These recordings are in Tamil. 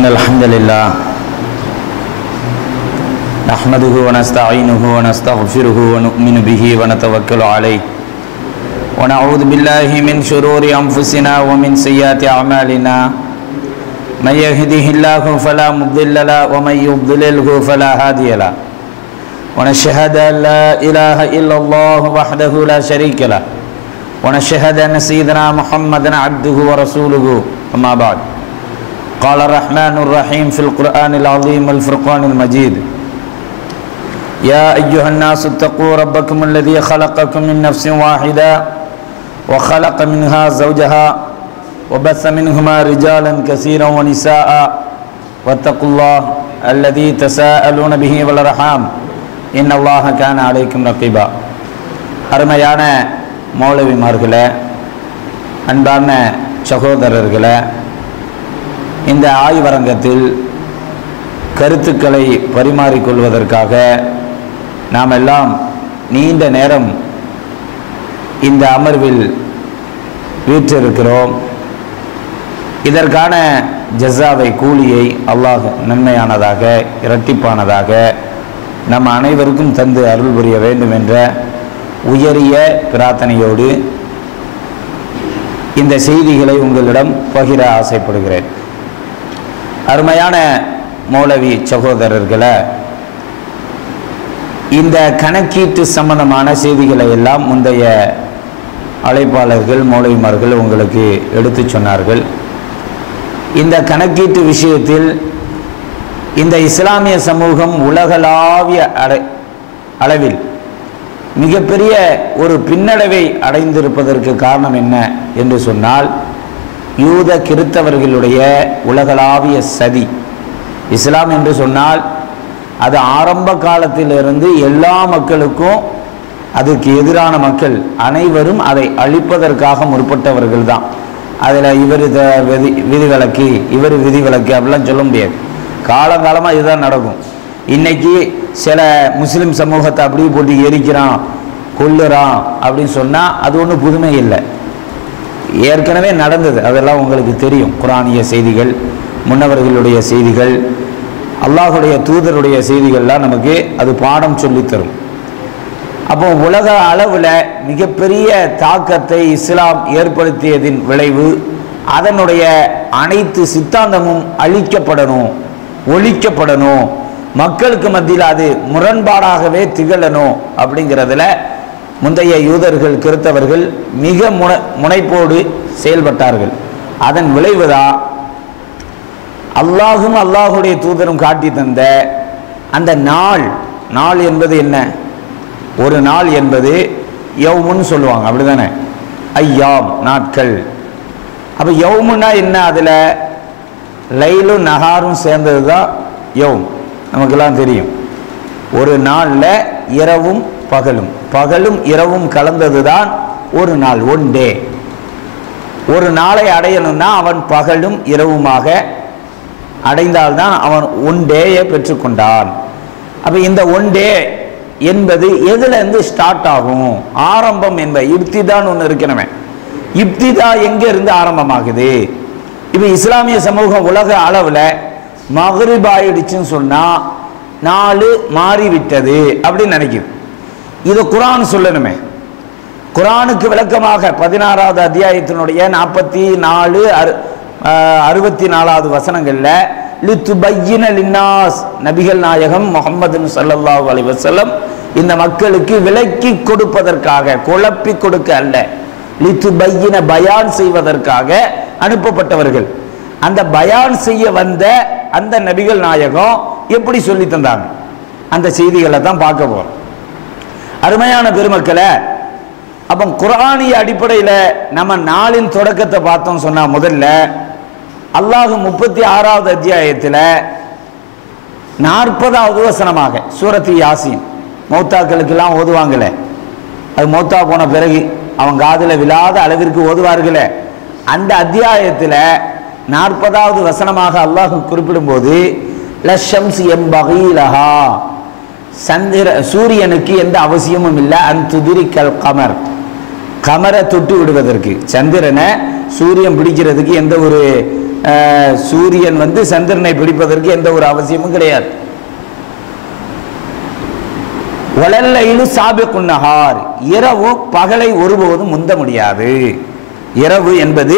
إن الحمد لله نحمده ونستعينه ونستغفره ونؤمن به ونتوكل عليه ونعوذ بالله من شرور أنفسنا ومن سيئات أعمالنا من يهده الله فلا مضل له ومن يضلله فلا هادي له ونشهد أن لا إله إلا الله وحده لا شريك له ونشهد أن سيدنا محمدا عبده ورسوله أما بعد قال الرحمن الرحيم في القرآن العظيم والفرقان المجيد يا أيها الناس اتقوا ربكم الذي خلقكم من نفس واحدة وخلق منها زوجها وبث منهما رجالا كثيرا ونساء واتقوا الله الذي تساءلون به والأرحام إن الله كان عليكم رقيبا அருமையான மௌலவிமார்களே, அன்பான சகோதரர்களே, இந்த ஆய்வரங்கத்தில் கருத்துக்களை பரிமாறிக்கொள்வதற்காக நாம் எல்லாம் நீண்ட நேரம் இந்த அமர்வில் வீற்றிருக்கிறோம். இதற்கான ஜஸாவை, கூலியை அல்லாஹ் நன்மையானதாக இரட்டிப்பானதாக நம் அனைவருக்கும் தந்து அருள் புரிய வேண்டும் என்ற உயரிய பிரார்த்தனையோடு இந்த செய்திகளை உங்களிடம் பகிர ஆசைப்படுகிறேன். அருமையான மௌலவி சகோதரர்களே, இந்த கணக்கீட்டு சம்பந்தமான செய்திகளை எல்லாம் முந்தைய அழைப்பாளர்கள் மௌலவிமார்கள் உங்களுக்கு எடுத்து சொன்னார்கள். இந்த கணக்கீட்டு விஷயத்தில் இந்த இஸ்லாமிய சமூகம் உலகளாவிய அளவில் மிகப்பெரிய ஒரு பின்னடைவை அடைந்திருப்பதற்கு காரணம் என்ன என்று சொன்னால், யூத கிறித்தவர்களுடைய உலகளாவிய சதி. இஸ்லாம் என்று சொன்னால் அது ஆரம்ப காலத்திலிருந்து எல்லா மக்களுக்கும், அதுக்கு எதிரான மக்கள் அனைவரும் அதை அழிப்பதற்காக முற்பட்டவர்கள் தான். அதில் இவர் விதிவிலக்கு, இவர் விதிவிலக்கு அப்படிலாம் சொல்ல முடியாது. காலங்காலமாக இதுதான் நடக்கும். இன்னைக்கு சில முஸ்லீம் சமூகத்தை அப்படியே போட்டு எரிக்கிறான், கொல்லுறான் அப்படின்னு சொன்னால் அது ஒன்றும் புதுமை இல்லை, ஏற்கனவே நடந்தது. அதெல்லாம் உங்களுக்கு தெரியும். குரானிய செய்திகள், முன்னவர்களுடைய செய்திகள், அல்லாஹுடைய தூதருடைய செய்திகள்லாம் நமக்கு அது பாடம் சொல்லித்தரும். அப்போ உலக அளவில் மிகப்பெரிய தாக்கத்தை இஸ்லாம் ஏற்படுத்தியதின் விளைவு, அதனுடைய அனைத்து சித்தாந்தமும் அழிக்கப்படணும், ஒழிக்கப்படணும், மக்களுக்கு மத்தியில் அது முரண்பாடாகவே திகழணும் அப்படிங்கிறதுல முந்தைய யூதர்கள் கிறித்தவர்கள் மிக முனைப்போடு செயல்பட்டார்கள். அதன் விளைவுதான் அல்லாஹும் அல்லாஹுடைய தூதரும் காட்டி தந்த அந்த நாள் என்பது என்ன? ஒரு நாள் என்பது யௌமுன்னு சொல்லுவாங்க, அப்படிதானே? ஐயாம், நாட்கள். அப்போ யௌமுன்னா என்ன? அதில் லைலும் நகாரும் சேர்ந்தது தான் யௌம். நமக்கெல்லாம் தெரியும். ஒரு நாளில் இரவும் பகலும், பகலும் இரவும் கலந்தது தான் ஒரு நாள், ஒன் டே. ஒரு நாளை அடையணும்னா அவன் பகலும் இரவுமாக அடைந்தால்தான் அவன் ஒன் டேயை பெற்றுக்கொண்டான். அப்போ இந்த ஒன் டே என்பது எதுலேருந்து ஸ்டார்ட் ஆகும்? ஆரம்பம் என்பது இப்திதான்னு ஒன்று இருக்கணுமே. இப்திதா எங்கே இருந்து ஆரம்பமாகுது? இப்போ இஸ்லாமிய சமூகம் உலக அளவில் மக்ரிப் ஆயிடுச்சுன்னு சொன்னால் நாலு மாறிவிட்டது அப்படின்னு நினைக்குது. இது குரான் சொல்லணுமே. குரானுக்கு விளக்கமாக 16வது அத்தியாயத்தினுடைய 44, 64வது வசனங்களில் லித்துபய்யின லின்னாஸ், நபிகள் நாயகம் முஹம்மது ஸல்லல்லாஹு அலைஹி வஸல்லம் இந்த மக்களுக்கு விளக்கி கொடுப்பதற்காக, குழப்பி கொடுக்க அல்ல, லித்துபய்யின பயான் செய்வதற்காக அனுப்பப்பட்டவர்கள். அந்த பயான் செய்ய வந்த அந்த நபிகள் நாயகம் எப்படி சொல்லி தந்தாங்க, அந்த செய்திகளை தான் பார்க்க போறோம். அருமையான பெருமக்களை, அப்போ குர்ஆனிய அடிப்படையில் நம்ம நாளின் தொடக்கத்தை பார்த்தோம் சொன்னா, முதல்ல அல்லாஹ் 36வது அத்தியாயத்தில் 40வது வசனமாக சூரத்து யாசீன், மௌத்தாக்களுக்கெல்லாம் ஓதுவாங்களே, அது மௌத்தா போன பிறகு அவங்க காதில் விழாத அளவிற்கு ஓதுவார்களே, அந்த அத்தியாயத்தில் 40வது வசனமாக அல்லாஹ் குறிப்பிடும்போது லஷம்ஸ் எம்பகி லஹா, சூரியனுக்கு எந்த அவசியமும் இல்லை, அன்துதிரிக்கல் கமர், கமரை தொட்டு விடுவதற்கு, சந்திரனை சூரியன் பிடிக்கிறதுக்கு எந்த ஒரு சூரியன் வந்து சந்திரனை பிடிப்பதற்கு எந்த ஒரு அவசியமும் கிடையாது. வலல்லைலு சாபிகுன் நஹார், இரவு பகலை ஒருபோதும் முந்த முடியாது. இரவு என்பது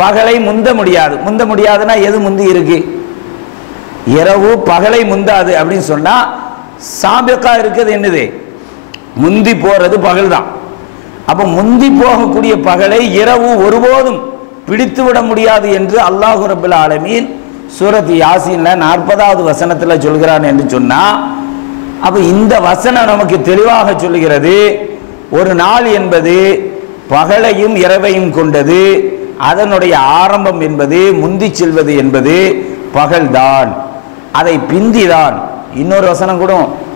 பகலை முந்த முடியாது. முந்த முடியாதுன்னா எது முந்தி இருக்கு? இரவு பகலை முந்தாது அப்படின்னு சொன்னா சாபிகா இருக்குது என்னது? முந்தி போறது பகல் தான். அப்ப முந்தி போகக்கூடிய பகலை இரவு ஒருபோதும் பிடித்து விட முடியாது என்று அல்லாஹ் ரப்பல் ஆலமீன் சூரத் யாசீன்ல 40வது வசனத்துல சொல்கிறான் என்று சொன்னா, அப்ப இந்த வசனம் நமக்கு தெளிவாக சொல்லுகிறது, ஒரு நாள் என்பது பகலையும் இரவையும் கொண்டது. அதனுடைய ஆரம்பம் என்பது முந்தி செல்வது என்பது பகல்தான், அதை பிந்திதான். இன்னொரு வசனம் கூட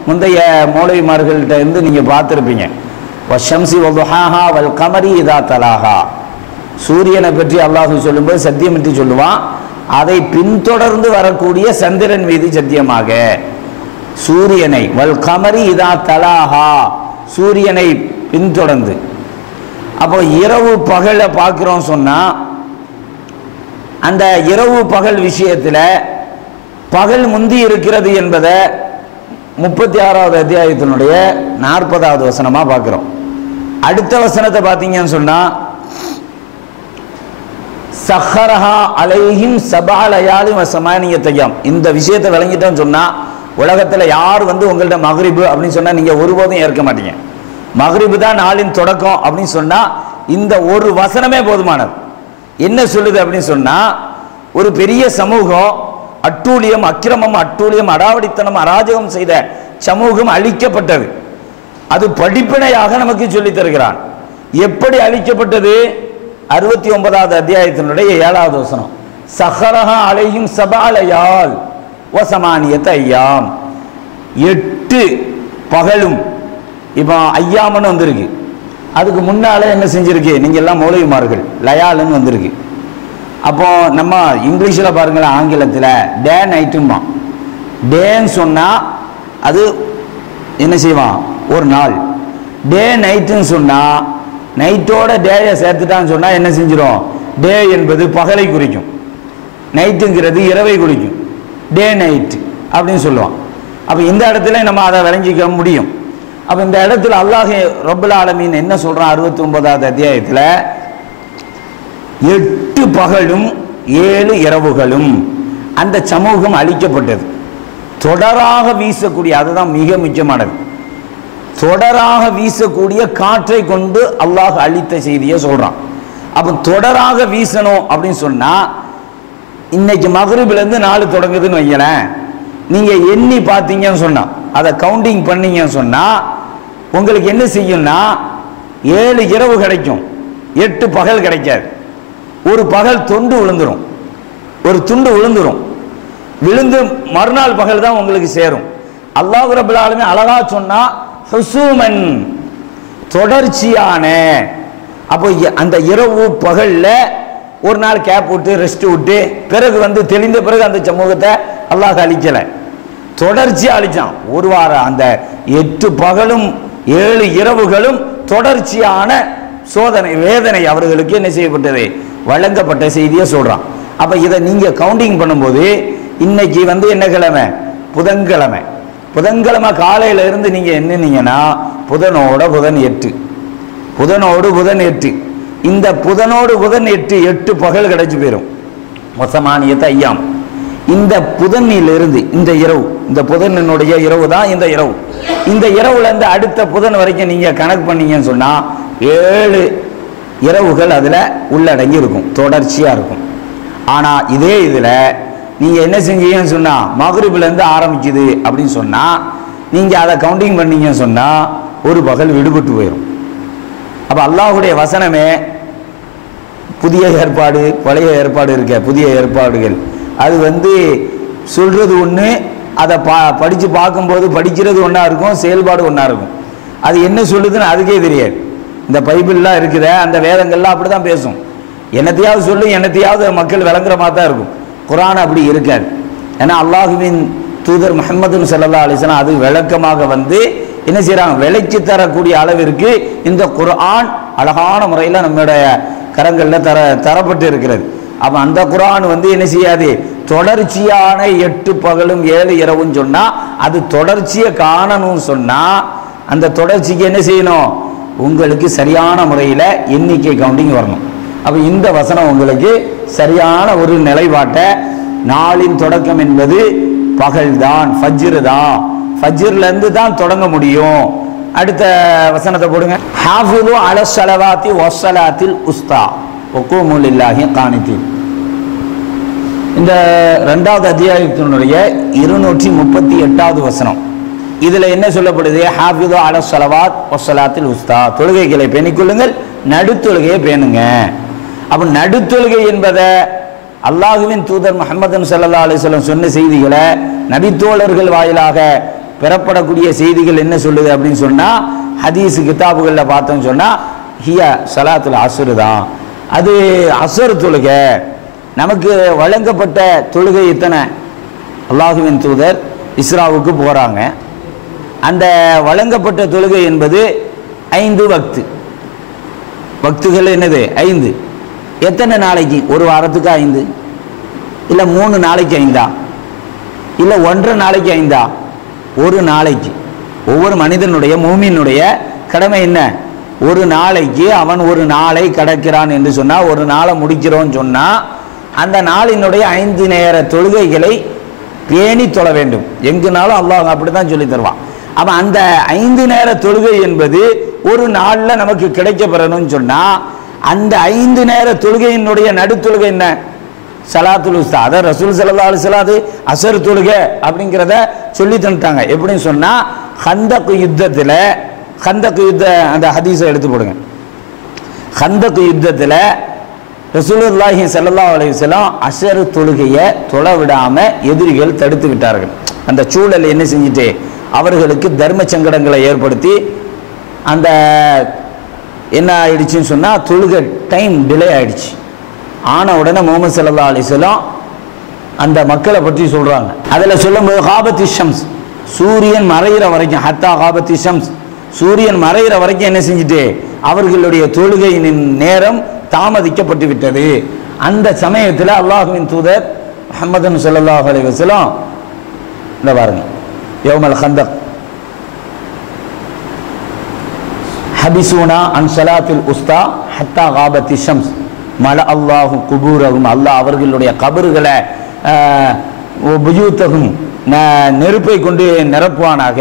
முந்தைய மௌலவிமார்கள்ட்ட இருந்து நீங்க பார்த்திருப்பீங்க, வஷம்சி வதுஹாஹா வல் கமரி இதா தலாஹா. சூரியனை பற்றி அல்லாஹ் சொல்லும்போது சத்தியமிட்டு சொல்லுவான், அதை பின்தொடர்ந்து வரக்கூடிய சந்திரன் மீது சத்தியமாக. சூரியனை வல் கமரி இதா தலாஹா, சூரியனை பின்தொடர்ந்து. அப்போ இரவு பகலை பார்க்கிறோம் சொன்னா, அந்த இரவு பகல் விஷயத்தில் பகல் முந்தி இருக்கிறது என்பதை 36வது அத்தியாயத்தினுடைய 40வது வசனமா பார்க்கிறோம். அடுத்த வசனத்தை பார்த்தீங்கன்னு சொன்னா, சஹரஹா அலைஹிம் சபஹலயாலி வஸமானியத்தய்யாம். இந்த விஷயத்தை விளங்கிட்டோன்னு சொன்னா, உலகத்தில் யார் வந்து உங்கள்ட்ட மக்ரிபு அப்படின்னு சொன்னா நீங்க ஒருபோதும் ஏற்க மாட்டீங்க. மக்ரிபு தான் நாளின் தொடக்கம் அப்படின்னு சொன்னா இந்த ஒரு வசனமே போதுமானது. என்ன சொல்லுது அப்படின்னு சொன்னா, ஒரு பெரிய சமூகம் அட்டூழியம், அக்கிரமம், அட்டூழியம், அடாவடித்தனம், அராஜகம் செய்த சமூகம் அழிக்கப்பட்டது. அது படிப்பினையாக நமக்கு சொல்லித் தருகிறான். எப்படி அழிக்கப்பட்டது? 69வது அத்தியாயத்தினுடைய 7வது வசனம், சஹரஹா அலைஹிம் சபஹலயால் வஸமானியத ஐயாம். 8 பகலும், இப்போ ஐயாமன்னு வந்திருக்கு. அதுக்கு முன்னால என்ன செஞ்சிருக்கு? நீங்க எல்லாம் மௌலவிமார்கள், லயாலுன்னு வந்திருக்கு. அப்போ நம்ம இங்கிலீஷில் பாருங்களேன், ஆங்கிலத்தில் டே நைட்டுமா. டேன்னு சொன்னா அது என்ன செய்வான்? ஒரு நாள். டே நைட்டுன்னு சொன்னா நைட்டோட டேயை சேர்த்துட்டான்னு சொன்னா என்ன செஞ்சிடும்? டே என்பது பகலை குறிக்கும், நைட்டுங்கிறது இரவை குறிக்கும். டே நைட் அப்படின்னு சொல்லுவான். அப்ப இந்த இடத்துல நம்ம அதை விளங்கிக்க முடியும். அப்ப இந்த இடத்துல அல்லாஹ் ரப்பல் ஆலமீன் என்ன சொல்றான்? 69வது அத்தியாயத்தில் 8 பகலும் 7 இரவுகளும் அந்த சமூகம் அழிக்கப்பட்டது. தொடராக வீசக்கூடிய, அதுதான் மிக முக்கியமானது, தொடராக வீசக்கூடிய காற்றை கொண்டு அல்லாஹ் அழித்த செய்தியை சொல்றான். அப்ப தொடராக வீசணும் அப்படின்னு சொன்னா, இன்னைக்கு மக்ரிப்ல இருந்து நாள் தொடங்குதுன்னு வைங்களேன், நீங்க எண்ணி பார்த்தீங்கன்னு சொன்னா, அதை கவுண்டிங் பண்ணீங்கன்னு சொன்னா உங்களுக்கு என்ன செய்யும்னா 7 இரவு கிடைக்கும், 8 பகல் கிடைக்காது. ஒரு பகல் தொண்டு விழுந்துரும், ஒரு துண்டு விழுந்துரும், விழுந்து மறுநாள் பகல் தான் உங்களுக்கு சேரும். அல்லாஹ் ரப்பல் ஆலமீன் அழகா சொன்னா ஹுசூமன், தொடர்ச்சியான. அப்போ அந்த இரவு பகல்ல ஒரு நாள் கேப் விட்டு ரெஸ்ட் விட்டு பிறகு வந்து தெளிந்த பிறகு அந்த சமூகத்தை அல்லாஹ் அழிக்கல, தொடர்ச்சியா அழிச்சான். ஒரு வாரம் அந்த 8 பகலும் 7 இரவுகளும் தொடர்ச்சியான சோதனை, வேதனை அவர்களுக்கு என்ன செய்யப்பட்டது? வழங்கப்பட்ட செய்தியை சொல்றான். அப்ப இதை நீங்க கவுண்டிங் பண்ணும்போது இன்னைக்கு வந்து என்ன கிழமை? புதன்கிழமை. புதன்கிழமை காலையில இருந்து நீங்க என்னன்னீங்கன்னா புதனோட புதன் 8, புதனோடு புதன் 8, இந்த புதனோடு புதன் 8 பகல் கிடைச்சு போயிடும். வஸமானியத ஐயாம். இந்த புதனிலிருந்து இந்த இரவு, இந்த புதனுடைய இரவு தான் இந்த இரவு. இந்த இரவுல இருந்து அடுத்த புதன் வரைக்கும் நீங்க கணக்கு பண்ணீங்கன்னு சொன்னா 7 இரவுகள் அதுல உள்ளடங்கி இருக்கும், தொடர்ச்சியா இருக்கும். ஆனா இதே இதுல நீங்க என்ன செஞ்சீங்கன்னு சொன்னா, மக்ரிப்ல இருந்து ஆரம்பிக்குது அப்படின்னு சொன்னா நீங்க அதை கவுண்டிங் பண்ணீங்கன்னு சொன்னா ஒரு பகல் விடுபட்டு போயிடும். அப்ப அல்லாஹ்வுடைய வசனமே புதிய ஏற்பாடு, பழைய ஏற்பாடு இருக்க, புதிய ஏற்பாடுகள் அது வந்து சொல்றது ஒன்று, அதை படித்து பார்க்கும்போது படிக்கிறது ஒன்றா இருக்கும், செயல்பாடு ஒன்றா இருக்கும். அது என்ன சொல்லுதுன்னு அதுக்கே தெரியாது. இந்த பைபிள்லாம் இருக்குத, அந்த வேதங்கள்லாம் அப்படி தான் பேசும். என்னத்தையாவது சொல்லும், என்னத்தையாவது மக்கள் விளங்குற மாதிரி தான் இருக்கும். குர்ஆன் அப்படி இருக்காது. ஏன்னா அல்லாஹுவின் தூதர் முஹம்மது ஸல்லல்லாஹு அலைஹி வஸல்லம் அது விளக்கமாக வந்து என்ன செய்கிறாங்க? விளக்கி தரக்கூடிய அளவிற்கு இந்த குர்ஆன் அழகான முறையில் நம்முடைய கரங்களில் தரப்பட்டு இருக்கிறது. அப்போ அந்த குர்ஆன் வந்து என்ன செய்யாது, தொடர்ச்சியான 8 பகலும் 7 இரவும் சொன்னால் அது தொடர்ச்சியை காணணும்னு சொன்னால் அந்த தொடர்ச்சிக்கு என்ன செய்யணும், உங்களுக்கு சரியான முறையில் எண்ணிக்கை கவுண்டிங் வரணும். அப்போ இந்த வசனம் உங்களுக்கு சரியான ஒரு நிலைப்பாட்டை, நாளின் தொடக்கம் என்பது பகல் தான், ஃபஜ்ர் தான், ஃபஜ்ர்லேருந்து தான் தொடங்க முடியும். அடுத்த வசனத்தை போடுங்க. ஹாஃபிது அல ஸலவாத்தி வஸ்ஸலாத்தில் உஸ்தா வகூமு லில்லாஹி கானிதீன். இந்த 2வது அத்தியாயத்தினுடைய 238வது வசனம். இதில் என்ன சொல்லப்படுது, ஹாஃபிது அல ஸலவாத் வஸ்ஸலாத்தில் உஸ்தா, தொழுகைகளை பேணிக்கொள்ளுங்கள், நடுத்தொழுகையை பேணுங்க. அப்போ நடுத்தொழுகை என்பதை அல்லாஹுவின் தூதர் முஹம்மது ஸல்லல்லாஹு அலைஹி வஸல்லம் சொன்ன செய்திகளை நபித்தோழர்கள் வாயிலாக பெறப்படக்கூடிய செய்திகள் என்ன சொல்லுது அப்படின்னு சொன்னால், ஹதீஸ் கிதாபுகளில் பார்த்தோம்னு சொன்னால் ஹிய ஸலாத்துல் அஸ்ர் தான், அது அஸ்ர் தொழுகை. நமக்கு வழங்கப்பட்ட தொழுகை இத்தனை. அல்லாஹுவின் தூதர் இஸ்ராவுக்கு போகிறாங்க, அந்த வழங்கப்பட்ட தொழுகை என்பது 5 வக்து. வக்துகள் என்னது 5. எத்தனை நாளைக்கு? ஒரு வாரத்துக்கு 5, இல்லை 3 நாளைக்கு 5, இல்லை 1.5 நாளைக்கு 5, ஒரு நாளைக்கு. ஒவ்வொரு மனிதனுடைய மூமினுடைய கடமை என்ன, ஒரு நாளைக்கு அவன் ஒரு நாளை கடக்கிறான் என்று சொன்னால், ஒரு நாளை முடிக்கிறோன்னு சொன்னால் அந்த நாளினுடைய 5 நேர தொழுகைகளை பேணி தொழ வேண்டும். எங்குனாலும் அல்லாஹ் அப்படி தான் சொல்லி தருவான். அப்போ அந்த 5 நேர தொழுகை என்பது ஒரு நாளில் நமக்கு கிடைக்கப்பெறணும்னு சொன்னால் அந்த 5 நேர தொழுகையினுடைய நடுத்தொழுகை என்ன, ஸலாத்துல் உஸ்தா. அதை ரசூல் ஸல்லல்லாஹு அலைஹி வஸல்லம் அது அஸ்ர் தொழுகை அப்படிங்கிறத சொல்லி தந்துட்டாங்க. எப்படின்னு சொன்னால், ஹந்தக் யுத்தத்தில், ஹந்தக் யுத்த அந்த ஹதீஸை எடுத்து போடுங்க. ஹந்தக் யுத்தத்தில் ரசூலுல்லாஹி ஸல்லல்லாஹு அலைஹி வஸல்லம் அஸ்ர் தொழுகையை தொழ விடாமல் எதிரிகள் தடுத்து விட்டார்கள். அந்த சூழல் என்ன செஞ்சுட்டு அவர்களுக்கு தர்ம சங்கடங்களை ஏற்படுத்தி அந்த என்ன ஆயிடுச்சுன்னு சொன்னால், தொழுகை டைம் டிலே ஆயிடுச்சு. ஆன உடனே முஹம்மது ஸல்லல்லாஹு அலைஹி வஸல்லம் அந்த மக்களை பற்றி சொல்கிறாங்க. அதில் சொல்லும்போது காபத்தி ஷம்ஸ், சூரியன் மறைகிற வரைக்கும், ஹத்தா காபத்தி ஷம்ஸ், சூரியன் மறைகிற வரைக்கும் என்ன செஞ்சுட்டு அவர்களுடைய தொழுகையின் நேரம் தாமதிக்கப்பட்டு விட்டது. அந்த சமயத்தில் அல்லாஹுவின் தூதர் முஹம்மது ஸல்லல்லாஹு அலைஹி வஸல்லம் இந்த பாருங்க, யௌமல் ஹந்தக் ஹபிசூனா அன் ஸலாத்தில் உஸ்தா ஹத்தா காபத்தி ஷம்ஸ் மல அல்லாஹு குபூரகும், அல்லாஹ் அவர்களுடைய கபறுகளை புயூத்தகும் நெருப்பை கொண்டு நிரப்புவானாக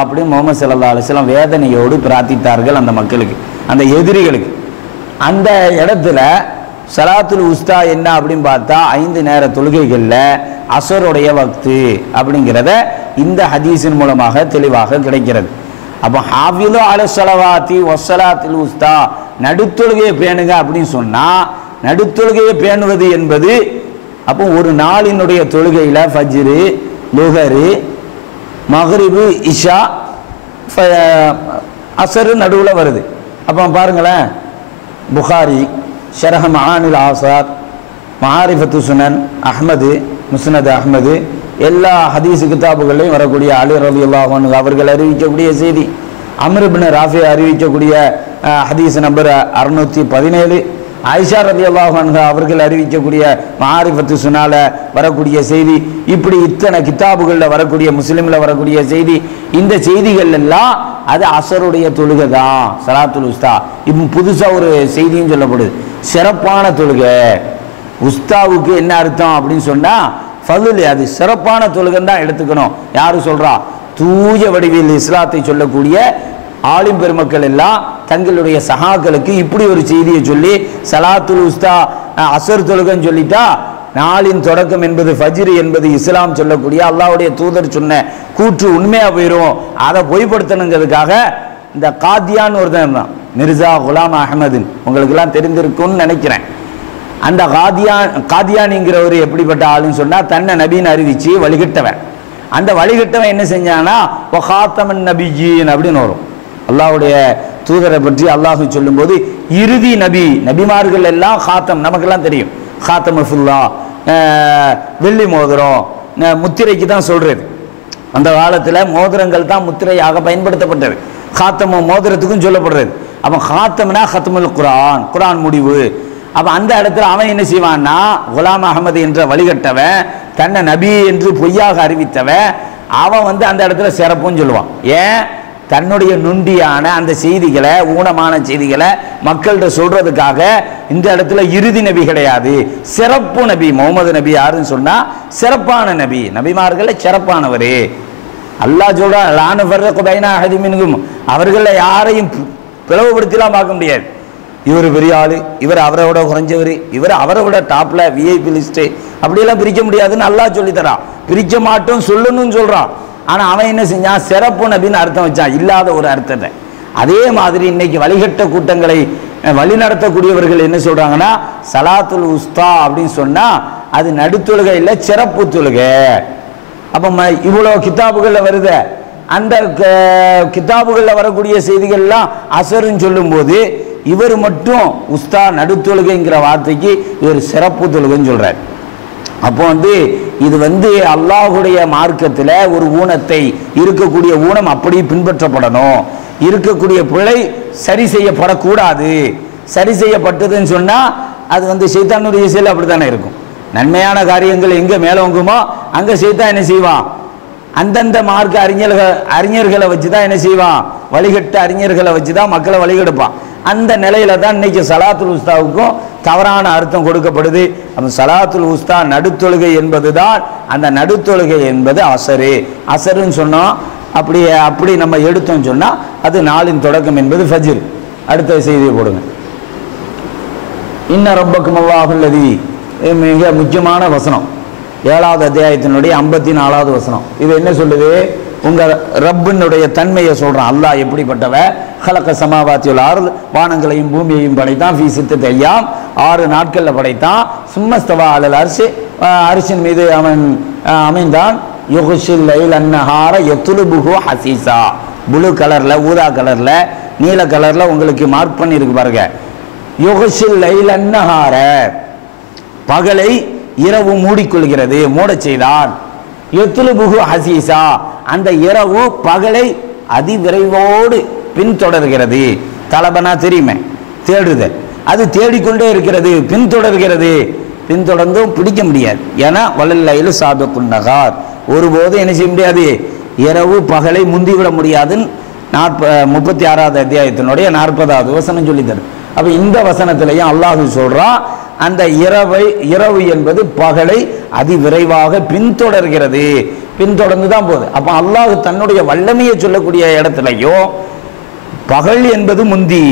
அப்படி முஹம்மது ஸல்லல்லாஹு அலைஹி வஸல்லம் வேதனையோடு பிரார்த்தித்தார்கள் அந்த மக்களுக்கு, அந்த எதிரிகளுக்கு. அந்த இடத்துல ஸலாத்துல் உஸ்தா என்ன அப்படின்னு பார்த்தா 5 நேர தொழுகைகளில் அஸ்ருடைய வக்து அப்படிங்கிறத இந்த ஹதீஸின் மூலமாக தெளிவாக கிடைக்கிறது. அப்போ ஹாஃபிது அல ஸலவாத்தி வஸ்ஸலாத்தில் உஸ்தா, நடுத்தொழுகையை பேணுங்க அப்படின்னு சொன்னால், நடுத்தொழுகையை பேணுவது என்பது அப்போ ஒரு நாளினுடைய தொழுகையில் ஃபஜ்ரு, லுஹரு, மக்ரிபு, இஷா, அஸ்ர் நடுவில் வருது. அப்போ பாருங்களேன், புகாரி ஷரஹ் மஆனில் ஆசார், மஆரிஃபத்து சுனன், அஹ்மது முஸ்னத் அஹ்மது, எல்லா ஹதீஸ் கிதாபுகளையும் வரக்கூடிய அலி ரலியல்லாஹு அன்ஹு அவர்கள் அறிவிக்கக்கூடிய செய்தி, அம்ர் இப்னு ராஃபி அறிவிக்கக்கூடிய ஹதீஸ் நம்பர் 617, ஆயிஷா ரலியல்லாஹு அன்ஹா அவர்கள் அறிவிக்கக்கூடிய மஆரிஃபத்து சுனால வரக்கூடிய செய்தி, இப்படி இத்தனை கிதாபுகளில் வரக்கூடிய, முஸ்லிமில் வரக்கூடிய செய்தி, இந்த செய்திகள் எல்லாம் அது அஸ்ருடைய தொழுகை தான், ஸலாத்துல் உஸ்தா. இப்போ புதுசாக ஒரு செய்தியும் சொல்லப்படுது, சிறப்பான தொழுகை. உஸ்தாவுக்கு என்ன அர்த்தம் அப்படின்னு சொன்னால் ஃபதுல், அது சிறப்பான தொழுகைன்னு தான் எடுத்துக்கணும். யாரு சொல்கிறா? தூய வடிவில் இஸ்லாத்தை சொல்லக்கூடிய ஆலிம் பெருமக்கள் எல்லாம் தங்களுடைய சஹாக்களுக்கு இப்படி ஒரு செய்தியை சொல்லி ஸலாத்துல் உஸ்தா அஸ்ர் தொழுகைன்னு சொல்லிட்டா, நாளின் தொடக்கம் என்பது ஃபஜ்ர் என்பது இஸ்லாம் சொல்லக்கூடிய அல்லாஹ்வுடைய தூதர் சொன்ன கூற்று உண்மையாக போயிடும். அதை பொய்ப்படுத்தணுங்கிறதுக்காக இந்த காதியான் ஒருத்தன் தான், மிர்சா குலாம் அஹமதின், உங்களுக்கெல்லாம் தெரிந்திருக்கும்னு நினைக்கிறேன். அந்த காதியானிங்கிறவர் எப்படிப்பட்ட ஆளுன்னு சொன்னால், தன்னை நபின்னு அறிவிச்சு வழிகட்டவன். அந்த வழிகட்டவன் என்ன செஞ்சானா, வகாத்தமன் நபிஜீன் அப்படின்னு வரும். அல்லாஹ்வுடைய தூதரை பற்றி அல்லாஹ் சொல்லும்போது இறுதி நபி, நபிமார்கள் எல்லாம் காத்தம், நமக்கெல்லாம் தெரியும், காத்தமஃபுல்லா, வெள்ளி மோதிரம், முத்திரைக்கு தான் சொல்றது. அந்த காலத்தில் மோதிரங்கள் தான் முத்திரையாக பயன்படுத்தப்பட்டது, காத்தம மோதிரத்துக்கும் சொல்லப்படுறது. அப்போ காத்தம்னா ஹத்முல் குர்ஆன், குர்ஆன் முடிவு. அப்ப அந்த இடத்துல அவன் என்ன செய்வான்னா, குலாம் அகமது என்ற வழிகட்டவன், தன்னை நபி என்று பொய்யாக அறிவித்தவன், அவன் வந்து அந்த இடத்துல சிறப்புன்னு சொல்லுவான். ஏன்? தன்னுடைய நுண்டியான அந்த செய்திகளை, ஊனமான செய்திகளை மக்கள்கிட்ட சொல்றதுக்காக இந்த இடத்துல இறுதி நபி கிடையாது, சிறப்பு நபி. முகமது நபி யாருன்னு சொன்னா சிறப்பான நபி, நபிமார்கள சிறப்பானவரே. அல்லாஹ் சொல்றான், அவர்கள யாரையும் பிளவுபடுத்திலாம் பார்க்க முடியாது. இவர் பெரிய ஆளு, இவர் அவரை விட குறைஞ்சவர், இவர் அவரை விட டாப்ல விஐபி லிஸ்ட், அப்படியெல்லாம் பிரிக்க முடியாதுன்னு அல்லாஹ் சொல்லி தரான். பிரிக்க மாட்டோம் சொல்லணும்னு சொல்றான். ஆனா அவன் என்ன செஞ்சான்? சிறப்பு நபின்னு அர்த்தம் வச்சான், இல்லாத ஒரு அர்த்தத்தை. அதே மாதிரி இன்னைக்கு வழிகட்ட கூட்டங்களை வழிநடத்தக்கூடியவர்கள் என்ன சொல்றாங்கன்னா, சலாத்துல் உஸ்தா அப்படின்னு சொன்னா அது நடுத்தொழுகை இல்லை, சிறப்பு தொழுகை. அப்ப இவ்வளவு கிதாபுகள்ல வருது, அந்த கிதாபுகள்ல வரக்கூடிய செய்திகள்லாம் அசருன்னு சொல்லும் போது இவர் மட்டும் உஸ்தா நடுத்தொழுகைங்கிற வார்த்தைக்கு இவர் சிறப்பு தொழுகைன்னு சொல்றார். அப்போ வந்து இது வந்து அல்லாஹுடைய மார்க்கத்தில் ஒரு ஊனத்தை, இருக்கக்கூடிய ஊனம் அப்படி பின்பற்றப்படணும், இருக்கக்கூடிய பிழை சரி செய்யப்படக்கூடாது. சரி செய்யப்பட்டதுன்னு சொன்னா அது வந்து ஷைத்தானுடைய செயல் அப்படித்தானே இருக்கும். நன்மையான காரியங்கள் எங்க மேலோங்குமோ அங்க ஷைத்தான் என்ன செய்வான்? அந்தந்த மார்க்க அறிஞர்களை வச்சுதான் என்ன செய்வான்? வழிகட்ட அறிஞர்களை வச்சுதான் மக்களை வழிகெடுப்பான். அந்த நிலையில தான் இன்னைக்கு சலாத்துல் உஸ்தாவுக்கும் தவறான அர்த்தம் கொடுக்கப்படுது. அப்ப சலாத்துல் உஸ்தா நடுத்தொழுகை என்பதுதான், அந்த நடுத்தொழுகை என்பது அசரு. அசருன்னு சொன்னோம், அப்படி நம்ம எடுத்தோம் சொன்னா அது நாளின் தொடக்கம் என்பது ஃபஜ்ர். அடுத்த செய்தியை போடுங்க. இன்ன ரப்பக்கும் அல்லாஹுல்லதி, மிக முக்கியமான வசனம், 7வது அத்தியாயத்தினுடைய 54வது வசனம். இது என்ன சொல்லுது? உங்க ரப்பினுடைய தன்மையை சொல்றான். அல்லாஹ் எப்படிப்பட்டவ? ஹலக சமாவாத்தியுல் அர்த், வானங்களையும் பூமியையும் படைத்தான், ஃபீ சித்தத்தி அய்யாம், 6 நாட்கள்ல படைத்தான். சும்மஸ்தவா அலல் அர்ஷ், அரிசின் மீது அவன் அமைந்தான். யுக்ஷில் லைல் அன்னஹார யத்லுபுஹு ஹசீஸா, ப்ளூ கலர்ல, ஊதா கலர்ல, நீல கலர்ல உங்களுக்கு மார்க் பண்ணி இருக்கு பாருங்க. யுக்ஷில் லைல் அன்னஹார, பகலை இரவு மூடிக்கொள்கிறது, மூடச் செய்தான். யத்லுபுஹு ஹசீஸா, அந்த இரவு பகலை அதிவிரைவோடு பின்தொடர்கிறது. தலபனா தெரியுமே, தேடுதல், அது தேடிக்கொண்டே இருக்கிறது, பின்தொடர்கிறது. பின்தொடர்ந்தும் பிடிக்க முடியாது. ஏன்னா வலல்லைலு சாபிகுன் நகார், ஒருபோது என்ன செய்ய முடியாது? இரவு பகலை முந்திவிட முடியாதுன்னு 36வது அத்தியாயத்தினுடைய 40வது வசனம் சொல்லி தரும். அப்ப இந்த வசனத்திலையும் அல்லாஹ் சொல்றான், அந்த இரவு என்பது பகலை அதிவிரைவாக பின்தொடர்கிறது, பின்தொடர்ந்து தான் போகுது. அப்ப அல்லாஹ் தன்னுடைய வல்லமையை சொல்லக்கூடிய இடத்துலையும் பகல் என்பது முந்தி,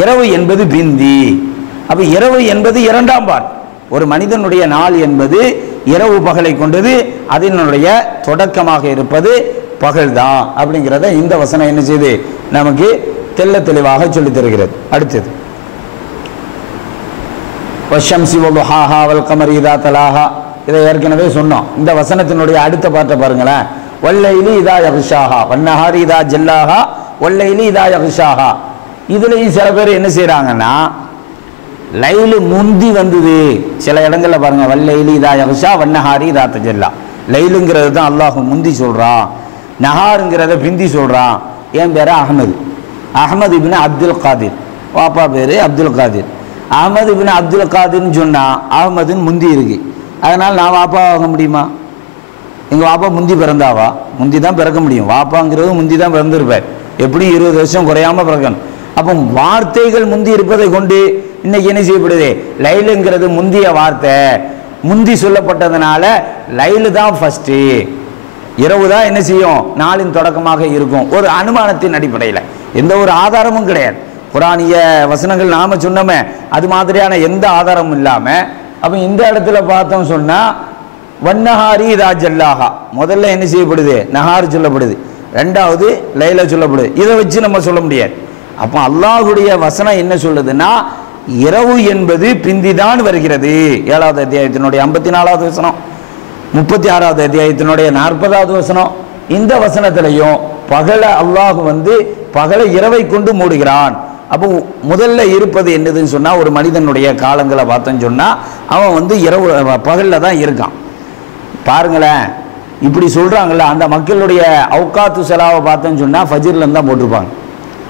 இரவு என்பது பிந்தி. அப்ப இரவு என்பது 2ஆம் பார். ஒரு மனிதனுடைய நாள் என்பது இரவு பகலை கொண்டது, அதனுடைய தொடக்கமாக இருப்பது பகல் தான் அப்படிங்கிறத இந்த வசனம் என்ன செய்து நமக்கு தெல்ல தெளிவாக சொல்லி தருகிறது. அடுத்தது வஷம்சி வதுஹாஹா வல் கமரி இதா தலாஹா, இதை ஏற்கனவே சொன்னோம். இந்த வசனத்தினுடைய அடுத்த பாட்டை பாருங்களேன். வல்லைலி இதா யக்ஷாஹா வன்னஹாரி இதா ஜல்லாஹா வல்லைலி இதா யக்ஷாஹா. இதுலயும் சில பேர் என்ன செய்யறாங்கன்னா, லைலு முந்தி வந்தது. சில இடங்கள்ல பாருங்க, வல்லைலி இதா யக்ஷா வன்னஹாரி இதா தஜல்லா, லைலுங்கிறது தான் அல்லாஹ் முந்தி சொல்றான், நஹாருங்கிறத பிந்தி சொல்றான். என் பேரு அஹமது, அஹமது இப்னு அப்துல் காதிர், பாப்பா பேரு அப்துல் காதிர். அஹமது இப்னு அப்துல் காதிர்னு சொன்னா அஹமதுன்னு முந்தி இருக்கு, அதனால நான் வாப்பா ஆக முடியுமா? எங்க வாப்பா முந்தி பிறந்தாவா? முந்தி தான் பிறக்க முடியும். வாப்பாங்கிறது முந்தி தான் பிறந்திருப்பார், எப்படி 20 வருஷம் குறையாம பிறக்கணும். அப்போ வார்த்தைகள் முந்தி இருப்பதை கொண்டு இன்னைக்கு என்ன செய்யப்படுது? லைலுங்கிறது முந்திய வார்த்தை, முந்தி சொல்லப்பட்டதுனால லைலு தான் ஃபர்ஸ்ட், இரவு தான் என்ன செய்யும்? நாளின் தொடக்கமாக இருக்கும். ஒரு அனுமானத்தின் அடிப்படையில், எந்த ஒரு ஆதாரமும் கிடையாது. குரானிய வசனங்கள் நாம சொன்னோமே, அது மாதிரியான எந்த ஆதாரமும் இல்லாம, அப்ப இந்த இடத்துல பார்த்தோம் சொன்னா வன்னஹாரி இதா ஜல்லாஹா, முதல்ல என்ன செய்யப்படுது? நஹார் சொல்லப்படுது, 2வது லைல சொல்லப்படுது. இதை வச்சு நம்ம சொல்ல முடியாது. அப்ப அல்லாஹுடைய வசனம் என்ன சொல்லுதுன்னா, இரவு என்பது பிந்திதான் வருகிறது. 7வது அத்தியாயத்தினுடைய 54வது வசனம், 36வது அத்தியாயத்தினுடைய 40வது வசனம். இந்த வசனத்திலையும் பகல அல்லாஹ் வந்து பகலை இரவை கொண்டு மூடுகிறான். அப்போ முதல்ல இருப்பது என்னதுன்னு சொன்னா, ஒரு மனிதனுடைய காலங்களை பார்த்தோன்னு சொன்னா அவன் வந்து இரவு பகல்ல தான் இருக்கான். பாருங்களேன், இப்படி சொல்றாங்கல்ல, அந்த மக்களுடைய அவுகாத்து செலாவை பார்த்தோன்னு சொன்னா ஃபஜ்ர்ல தான் போட்டிருப்பாங்க.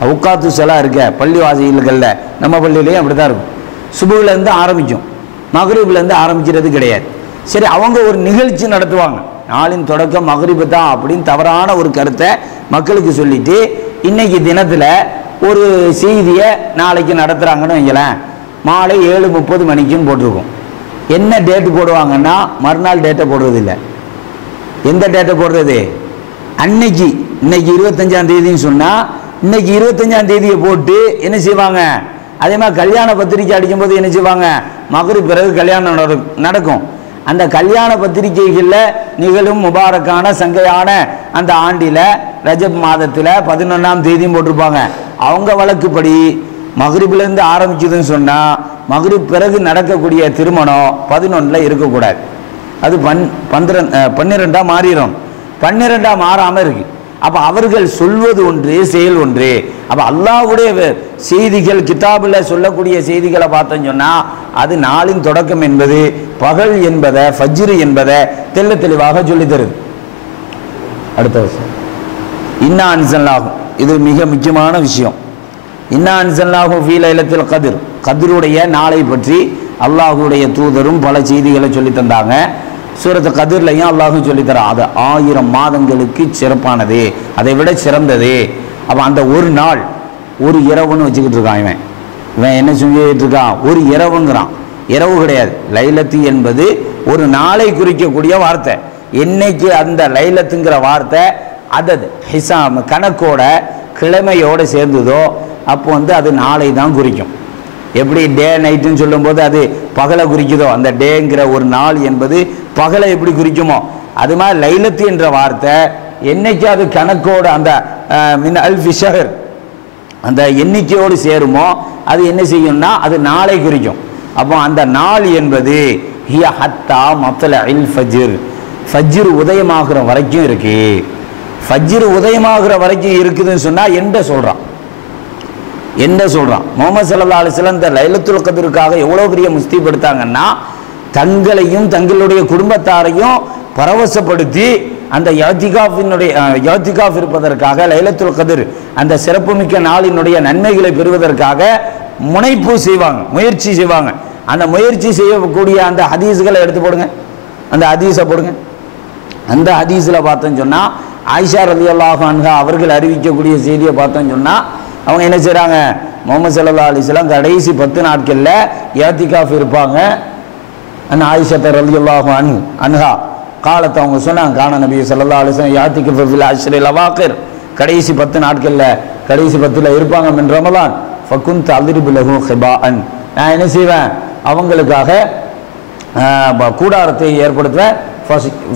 அவுகாத்து செலா இருக்க பள்ளி வாசல்கள்ல, நம்ம பள்ளியிலையும் அப்படித்தான் இருக்கும். சுபுலேருந்து ஆரம்பிக்கும், மகரிப்லேருந்து ஆரம்பிக்கிறது கிடையாது. சரி, அவங்க ஒரு நிகழ்ச்சி நடத்துவாங்க, நாளின் தொடக்கம் மகரிபு தான் அப்படின்னு தவறான ஒரு கருத்தை மக்களுக்கு சொல்லிட்டு இன்னைக்கு தினத்தில் ஒரு செய்தியை நாளைக்கு நடத்துகிறாங்கன்னு வைங்களேன். மாலை 7:30 மணிக்குன்னு போட்டிருக்கோம். என்ன டேட்டு போடுவாங்கன்னா மறுநாள் டேட்டை போடுறதில்லை. எந்த டேட்டை போடுறது? அன்னைக்கு இன்னைக்கு 25ஆம் தேதின்னு சொன்னால் இன்னைக்கு 25ஆம் தேதியை போட்டு என்ன செய்வாங்க? அதே மாதிரி கல்யாண பத்திரிக்கை அடிக்கும்போது என்ன செய்வாங்க? மகரிப் பிறகு கல்யாணம் நடக்கும். அந்த கல்யாண பத்திரிகைகளில் நிகழும் முபாரக்கான சங்கையான அந்த ஆண்டில் ரஜப் மாதத்தில் 11ஆம் தேதியும் போட்டிருப்பாங்க. அவங்க வழக்குப்படி மகரிப்லேருந்து ஆரம்பிச்சதுன்னு சொன்னால் மகரிப் பிறகு நடக்கக்கூடிய திருமணம் 11 இருக்கக்கூடாது. அது 12 மாறிடும். 12 மாறாமல் இருக்கு. அப்போ அவர்கள் சொல்வது ஒன்று, செயல் ஒன்று. அப்போ அல்லாஹ்வுடைய செய்திகள் கிதாபில் சொல்லக்கூடிய செய்திகளை பார்த்தோன்னு சொன்னால் அது நாளின் தொடக்கம் என்பது பகல் என்பதை, ஃபஜ்ர் என்பதை தெல்ல தெளிவாக சொல்லித் தருது. அடுத்த விஷயம் இன்னா அன்ஸல்னாஹு, இது மிக முக்கியமான விஷயம். இன்னா அன்ஸல்னாஹு ஃபீ லைலத்தில் கத்ர், கத்ருடைய நாளை பற்றி அல்லாஹ்வுடைய தூதரும் பல செய்திகளை சொல்லி தந்தாங்க. சூரத்து கதிர்லையும் அல்லாஹும் சொல்லித்தரான், அது 1000 மாதங்களுக்கு சிறப்பானது, அதை விட சிறந்தது. அப்போ அந்த ஒரு நாள் ஒரு இரவுன்னு வச்சுக்கிட்டு இருக்கான். இவன் என்ன சொல்லிட்டு இருக்கான்? ஒரு இரவுங்கிறான். இரவு கிடையாது. லைலத்து என்பது ஒரு நாளை குறிக்கக்கூடிய வார்த்தை. என்னைக்கு அந்த லைலத்துங்கிற வார்த்தை அதது ஹிசாம் கணக்கோட கிழமையோடு சேர்ந்ததோ அப்போ அது நாளை தான் குறிக்கும். எப்படி டே நைட்டுன்னு சொல்லும்போது அது பகலை குறிக்குதோ, அந்த டேங்கிற ஒரு நாள் என்பது பகலை எப்படி குறிக்குமோ அது மாதிரி லைலத்து என்ற வார்த்தை என்னைக்கு அது கணக்கோடு அந்த மின் அல்ஃபி ஷஹர் அந்த எண்ணிக்கையோடு சேருமோ அது என்ன செய்யும்னா அது நாளை குறிக்கும். அப்போ அந்த நாள் என்பது ஹிய ஹத்தா மத்லஇல் ஃபஜ்ர், ஃபஜ்ர் உதயமாகிற வரைக்கும் இருக்கு. ஃபஜ்ர் உதயமாகிற வரைக்கும் இருக்குதுன்னு சொன்னால் என்ன சொல்கிறான்? முஹம்மது ஸல்லல்லாஹு அலைஹி வஸல்லம் இந்த லைலத்துல் கத்ருக்காக எவ்வளோ பெரிய முஸ்தீப் எடுத்தாங்கன்னா தங்களையும் தங்களுடைய குடும்பத்தாரையும் பரவசப்படுத்தி அந்த இஅ்திகாஃப் இருப்பதற்காக லைலத்துல் கத்ர் அந்த சிறப்புமிக்க நாளினுடைய நன்மைகளை பெறுவதற்காக முனைப்பு செய்வாங்க, முயற்சி செய்வாங்க. அந்த முயற்சி செய்யக்கூடிய அந்த ஹதீஸ்களை எடுத்து போடுங்க, அந்த ஹதீஸை போடுங்க. அந்த ஹதீஸில் பார்த்தோன்னு சொன்னால் ஆயிஷா ரலியல்லாஹு அன்ஹா அவர்கள் அறிவிக்கக்கூடிய செய்தியை பார்த்தோன்னு சொன்னால் அவங்க என்ன செய்கிறாங்க? முஹம்மது ஸல்லல்லாஹு அலைஹி வஸல்லம் கடைசி 10 நாட்களில் இஅ்திகாஃப் இருப்பாங்க. அந்த ஆயிஷா ரலியல்லாஹு அன்ஹா காலத்தை அவங்க சொன்னாங்க, கான நபி ஸல்லல்லாஹு அலைஹி வஸல்லம் இஅ்திகாஃபு ஃபில் அஷ்ரில் அவாகிர், கடைசி 10 நாட்களில் கடைசி 10ல் இருப்பாங்க. மின் ரமலான் ஃபகுன்து அத்ரிபு லஹு ஹிபாஅன், நான் என்ன செய்வேன்? அவங்களுக்காக கூடாரத்தை ஏற்படுத்துவேன்.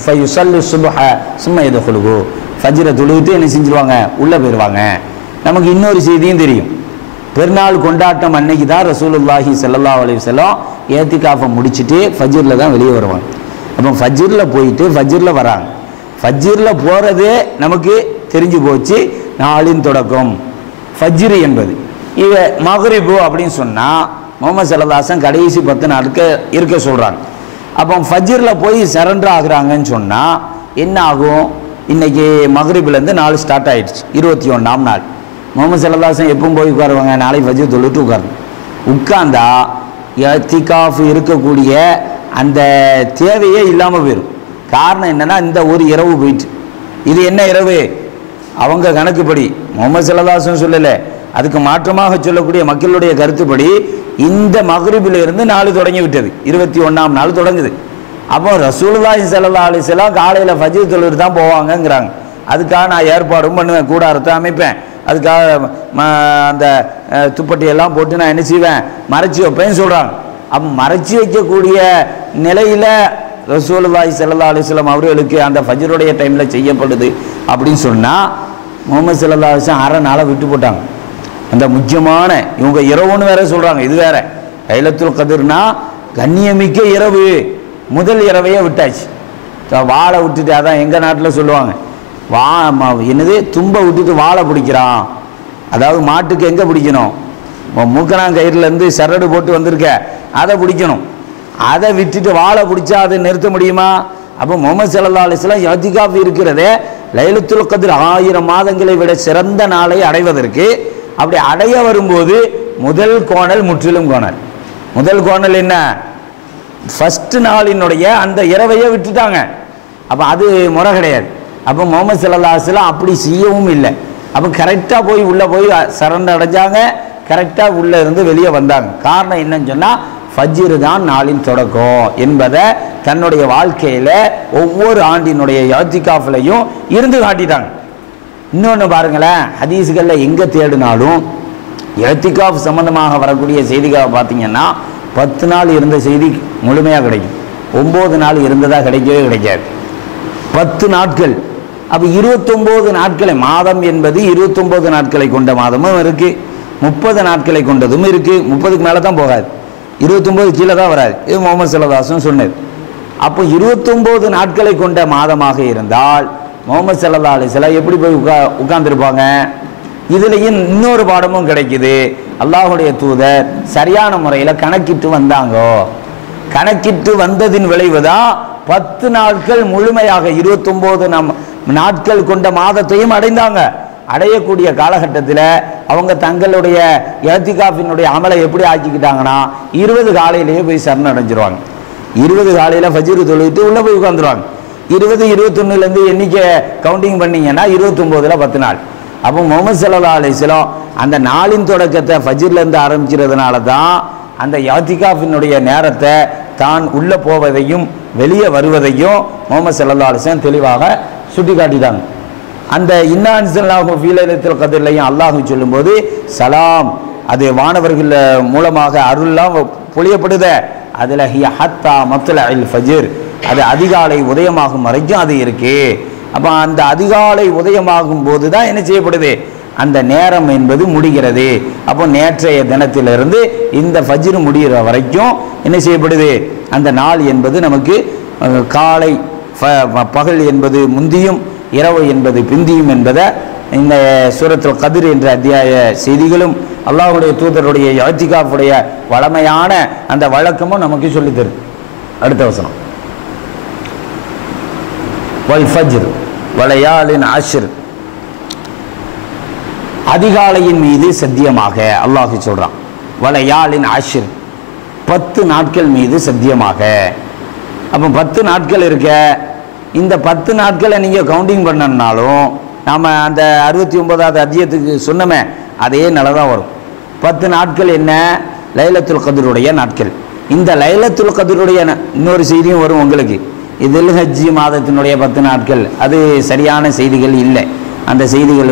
ஃபயுஸல்லி சுப்ஹ சும்ம யதுகுலுஹு, ஃபஜ்ரை தொழுவிட்டு என்ன செஞ்சிருவாங்க? உள்ளே போயிடுவாங்க. நமக்கு இன்னொரு செய்தியும் தெரியும். பெருநாள் கொண்டாட்டம் அன்னைக்கு தான் ரசூலுல்லாஹி ஸல்லல்லாஹு அலைஹி வஸல்லம் இஅ்திகாஃபை முடிச்சுட்டு ஃபஜ்ரில் தான் வெளியே வருவாங்க. அப்போ ஃபஜ்ரில் போயிட்டு ஃபஜ்ரில் வராங்க. ஃபஜ்ரில் போகிறதே நமக்கு தெரிஞ்சு போச்சு நாளின் தொடக்கம் ஃபஜ்ர் என்பது. இவ மக்ரிபு அப்படின்னு சொன்னால் முஹம்மது ஸல்லல்லாஹு அலைஹி வஸல்லம் கடைசி 10 நாளுக்கு இருக்க சொல்கிறாங்க. அப்போ ஃபஜ்ரில் போய் சரண்டர் ஆகுறாங்கன்னு சொன்னால் என்ன ஆகும்? இன்றைக்கி மக்ரிப்லேருந்து நாள் ஸ்டார்ட் ஆகிடுச்சு, 21ஆம் நாள். முஹம்மது ஸல்லல்லாஹு அலைஹி வஸல்லம் எப்பவும் போய் உட்காருவாங்க? நாளைக்கு ஃபஜ்ர் தொழுட்டு உட்காரணும். உட்கார்ந்தா இஅ்திகாஃப் இருக்கக்கூடிய அந்த தேவையே இல்லாமல் போயிடும். காரணம் என்னென்னா இந்த ஒரு இரவு போயிட்டு, இது என்ன இரவு? அவங்க கணக்குப்படி முஹம்மது ஸல்லல்லாஹு அலைஹி வஸல்லம் சொல்லலை, அதுக்கு மாற்றமாக சொல்லக்கூடிய மக்களுடைய கருத்துப்படி இந்த மக்ரிபிலிருந்து நாள் தொடங்கி விட்டது, 21ஆம் நாள் தொடங்குது. அப்போ ரசூலுல்லாஹி ஸல்லல்லாஹு அலைஹி வஸல்லம் காலையில் ஃபஜ்ர் தொழுது தான் போவாங்கங்கிறாங்க. அதுக்காக நான் ஏற்பாடும் பண்ணுவேன், கூடாரத்தை அமைப்பேன், அதுக்காக அந்த துப்பட்டியெல்லாம் போட்டு நான் என்ன செய்வேன்? மறைச்சி வைப்பேன்னு சொல்கிறாங்க. அப்போ மறைச்சி வைக்கக்கூடிய நிலையில் ரசூலுல்லாஹி ஸல்லல்லாஹு அலைஹி வஸல்லம் அவர்களுக்கு அந்த ஃபஜ்ருடைய டைமில் செய்யப்படுது அப்படின்னு சொன்னால் முஹம்மது ஸல்லல்லாஹு அலைஹி வஸல்லம் அரை நாளை விட்டு போட்டாங்க. அந்த முக்கியமான இவங்க இரவுன்னு வேற சொல்கிறாங்க, இது வேற. லைலத்துல் கத்ர்னா கண்ணியமிக்க இரவு, முதல் இரவையே விட்டாச்சு. வாழை விட்டுட்டு, அதான் எங்கள் நாட்டில் சொல்லுவாங்க, என்னது தும்பை விட்டுட்டு வாழை பிடிக்கிறான். அதாவது மாட்டுக்கு எங்கே பிடிக்கணும்? மூக்கணாங்கயிறுலேருந்து சரடு போட்டு வந்திருக்க அதை பிடிக்கணும். அதை விட்டுட்டு வாழை பிடிச்சா அதை நிறுத்த முடியுமா? அப்போ முஹம்மது ஸல்லல்லாஹு அலைஹி வஸல்லம் இஅ்திகாஃப் இருக்கிறதே லைலத்துல் கத்ர் 1000 மாதங்களை விட சிறந்த நாளை அடைவதற்கு. அப்படி அடைய வரும்போது முதல் கோணல் முற்றிலும் கோணல். முதல் கோணல் என்ன? ஃபர்ஸ்ட் நாளினுடைய அந்த இரவையே விட்டுட்டாங்க. அப்போ அது முறை கிடையாது. அப்போ முகமது ஸல்லல்லாஹு அலைஹி வஸல்லம் அப்படி செய்யவும் இல்லை. அப்போ கரெக்டாக போய் உள்ளே போய் சரண்டர் அடைஞ்சாங்க, கரெக்டாக உள்ளே இருந்து வெளியே வந்தாங்க. காரணம் என்னன்னு சொன்னால் ஃபஜ்ர் தான் நாளின் தொடக்கம் என்பதை தன்னுடைய வாழ்க்கையில் ஒவ்வொரு ஆண்டினுடைய இஅ்திகாஃப்லையும் இருந்து காட்டிட்டாங்க. இன்னொன்று பாருங்களேன், ஹதீஸ்களில் எங்கே தேடினாலும் இஅ்திகாஃப் சம்பந்தமாக வரக்கூடிய செய்திகளை பார்த்தீங்கன்னா 10 நாள் இருந்த செய்தி முழுமையாக கிடைக்கும், 9 நாள் இருந்ததாக கிடைக்கவே கிடைக்காது. 10 நாட்கள். அப்போ 29 நாட்களை, மாதம் என்பது 29 நாட்களை கொண்ட மாதமும் இருக்குது, 30 நாட்களை கொண்டதும் இருக்குது. 30க்கு மேலே தான் போகாது, 29 கீழே தான் வராது. இது முகமது ஸல்லல்லாஹு அலைஹி வஸல்லம் சொன்னது. அப்போ 29 நாட்களை கொண்ட மாதமாக இருந்தால் முகமது ஸல்லல்லாஹு அலைஹி வஸல்லம் எப்படி போய் உட்கார்ந்துருப்பாங்க? இதுலேயும் இன்னொரு பாடமும் கிடைக்குது. அல்லாஹுடைய தூதர் சரியான முறையில் கணக்கிட்டு வந்தாங்க. கணக்கிட்டு வந்ததின் விளைவு தான் 10 நாட்கள் முழுமையாக 29 நாட்கள் கொண்ட மாதத்தையும் அடைந்தாங்க. அடையக்கூடிய காலகட்டத்தில் அவங்க தங்களுடைய இஅ்திகாஃபினுடைய அமலை எப்படி ஆக்கிக்கிட்டாங்கன்னா 20 காலையிலேயே போய் சரண் அடைஞ்சிருவாங்க. 20 காலையில் ஃபஜ்ர் தொழுவிட்டு உள்ளே போய் உட்காந்துருவாங்க. 20, 21லேருந்து எண்ணிக்கை கவுண்டிங் பண்ணிங்கன்னா 29ல் 10 நாள். அப்போ முகமது ஸல்லல்லாஹு அலைஹி வஸல்லம் அந்த நாளின் தொடக்கத்தை ஃபஜ்ர்லேருந்து ஆரம்பிக்கிறதுனால தான் அந்த இஅ்திகாஃபினுடைய நேரத்தை தான் உள்ளே போவதையும் வெளியே வருவதையும் முகமது ஸல்லல்லாஹு அலைஹி வஸல்லம் தெளிவாக சுட்டி காட்டிட்டாங்க. அந்த இன்னா அன்ஸல்னாஹு ஃபீ லைலத்துல் கத்ர்லையும் அல்லாஹ் சொல்லும்போது சலாம், அது வானவர்கள் மூலமாக அருள்லாம் பொழியப்படுத, அதில் ஹிய ஹத்தா மத்லஇல் ஃபஜ்ர், அது அதிகாலை உதயமாகும் வரைக்கும் அது இருக்கு. அப்போ அந்த அதிகாலை உதயமாகும் போது தான் என்ன செய்யப்படுது? அந்த நேரம் என்பது முடிகிறது. அப்போ நேற்றைய தினத்திலிருந்து இந்த ஃபஜ்ர் முடிகிற வரைக்கும் என்ன செய்யப்படுது? அந்த நாள் என்பது நமக்கு காலை பகல் என்பது முந்தியும் இரவு என்பது பிந்தியும் என்பதை இந்த சூரத்துல் கத்ர் என்ற அத்தியாய செய்திகளும் அல்லாஹ்வுடைய தூதருடைய இஅ்திகாஃபுடைய வளமையான அந்த வழக்கமும் நமக்கு சொல்லித் தருது. அடுத்த வசனம், வல் ஃபஜ்ர் வலயாலின் அஷ்ர், அதிகாலையின் மீது சத்தியமாக அல்லாஹ் சொல்றான். வலயாலின் அஷ்ர், 10 நாட்கள் மீது சத்தியமாக. அப்போ 10 நாட்கள் இருக்க, இந்த 10 நாட்களை நீங்கள் கவுண்டிங் பண்ணனாலும் நாம் அந்த 69வது அத்தியாயத்துக்கு சொன்னமே அதே நிலை தான் வரும். 10 நாட்கள் என்ன? லைலத்துல் கத்ருடைய நாட்கள். இந்த லைலத்துல் கத்ருடைய இன்னொரு செய்தியும் வரும் உங்களுக்கு. இதில் ஹஜ்ஜி மாதத்தினுடைய 10 நாட்கள் அது சரியான செய்திகள் இல்லை. அந்த செய்திகள்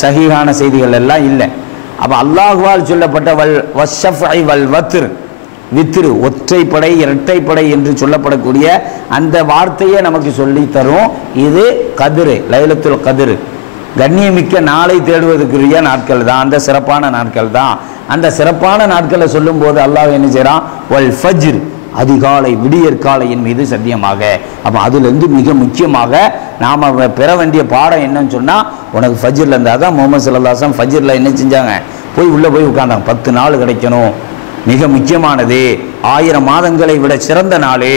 சஹீஹான செய்திகள் எல்லாம் இல்லை. அப்போ அல்லாஹ்வால் சொல்லப்பட்ட வஷ்ஷஃபை வல் வத்ர், வித்ரு ஒற்றைப்படை இரட்டைப்படை என்று சொல்லப்படக்கூடிய அந்த வார்த்தையை நமக்கு சொல்லி தரும். இது கதிர், லைலத்துல் கதிர், கண்ணியமிக்க நாளை தேடுவதற்குரிய நாட்கள் தான், அந்த சிறப்பான நாட்கள் தான். அந்த சிறப்பான நாட்களை சொல்லும் போது அல்லாஹ் என்ன செய்யறான்? வல் ஃபஜ்ர், அதிகாலை விடியற்காலையின் மீது சத்தியமாக. அப்போ அதுலேருந்து மிக முக்கியமாக நாம் பெற வேண்டிய பாடம் என்னன்னு சொன்னால், உனக்கு ஃபஜ்ரில் இருந்தால் தான் முகமது ஸல்லல்லாஹு அலைஹி வஸல்லம் ஃபஜ்ரில் என்ன செஞ்சாங்க? போய் உள்ளே போய் உட்கார்ந்தாங்க. 10 நாள் கிடைக்கணும், மிக முக்கியமானது, 1000 மாதங்களை விட சிறந்த நாள்.